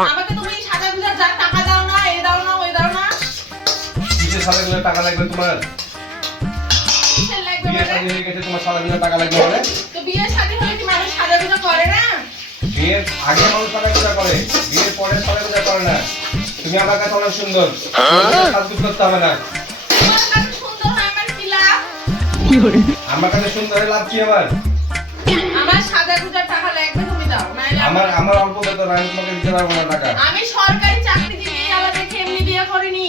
আমাকে তুমি সাজাগুলো যা টাকা দাও না, এই দাও না, ওই দাও না। কিসের সাজাগুলো টাকা লাগবে তোমার? কিসের লাগবে বিয়ে মানে? শাদী হয়ে গেছে, তোমার সাজাগুলো টাকা লাগবে মানে? তো বিয়ে শাদী হলে কি মানুষ সাজাগুলো করে না? বিয়ের আগে মানুষ সাজাগুলো করে, বিয়ের পরে সাজাগুলো করে না। তুমি আমার কাছে অনেক সুন্দর, সাজগুজ করতে হবে না। তোমার কাছে সুন্দর হয় আমার কি লাভ? আমার কাছে সুন্দর হয়ে লাভ কি আমার? আমার সাজাগুলোর টাকা লাগবে, তুমি দাও। নাইলে আমার অল্প বেতন, আমি তোমাকে দিতে পারবো না টাকা। আমি সরকারি চাকরিজীবী, আলাদা দেখে এমনি বিয়ে করিনি।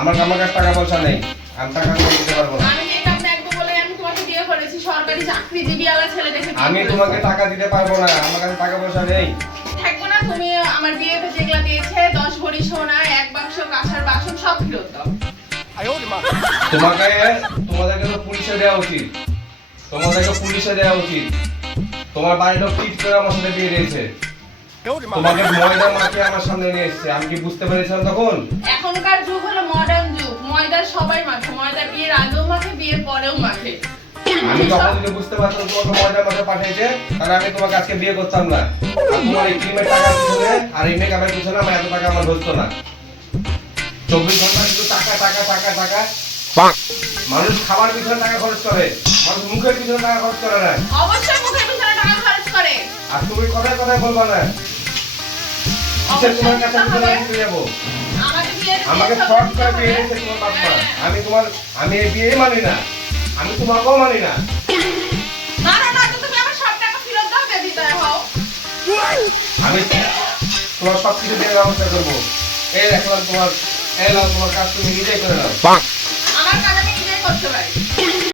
আমার কাছে টাকা পয়সা নেই, আমি টাকা তোমাকে দিতে পারবো না। আমি মেকআপ দেখবো বলে আমি তোমাকে বিয়ে করেছি, সরকারি চাকরিজীবী আলাদা ছেলে দেখে বিয়ে আমি করেছি। তোমাকে টাকা দিতে পারবো না, আমার কাছে টাকা পয়সা নেই। থাকবো না। তুমি আমার বিয়েতে যেগুলা দিয়েছে 10 ভরি সোনা, এক বাক্স কাঁসার বাসন সব ফেরত দাও। তোমাদেরকে তো পুলিশে দেওয়া উচিত, তোমাদেরকে পুলিশে দেওয়া উচিত। তোমার বাড়ির লোক টিট করে আমার সাথে বিয়ে দিয়েছে, তোমাকে ময়দা মাখিয়ে আমার সামনে নিয়ে এসেছে। আমি কি বুঝতে পেরেছিলাম তখন? এখনকার যুগ হলো মডার্ন যুগ, ময়দা সবাই মাখে, ময়দা বিয়ের আগেও মাখে, বিয়ের পরেও মাখে। আমি তখন যদি বুঝতে পারতাম তোমাকে ময়দা মাখে পাঠিয়েছে, তাহলে আমি তোমাকে আজকে বিয়ে করতাম না। আর তোমার এই ক্রিমের টাকার পিছনে আর এই মেকআপের পিছনে আমার এত টাকা আমার ধরতো না। 24 ঘন্টা শুধু টাকা টাকা টাকা টাকা। মানুষ খাবার পিছনে টাকা খরচ করে, মানুষ মুখের পিছনে টাকা খরচ করে না। অবশ্যই মুখের পিছনে টাকা খরচ করে। আর তুমি কথায় কথায় বলবা না। কিসের তোমার কাছে আমি তোমার কাছে যাবো? আমাকে শর্ট করে বিয়ে দিয়েছে তোমার বাপ মা। আমি এই বিয়ে মানি না, আমি তোমাকেও মানি না। না না না, তুমি আমার সব টাকা ফেরত দাও, বেবি তাই হও। আমি তোমার সব কিছু দিয়ে ব্যবস্থা করবো। এই দেখো তোমার, এই নাও তোমার কাজ, তুমি নিজেই করে নাও। আমার কাজ আমি নিজেই করতে পারি।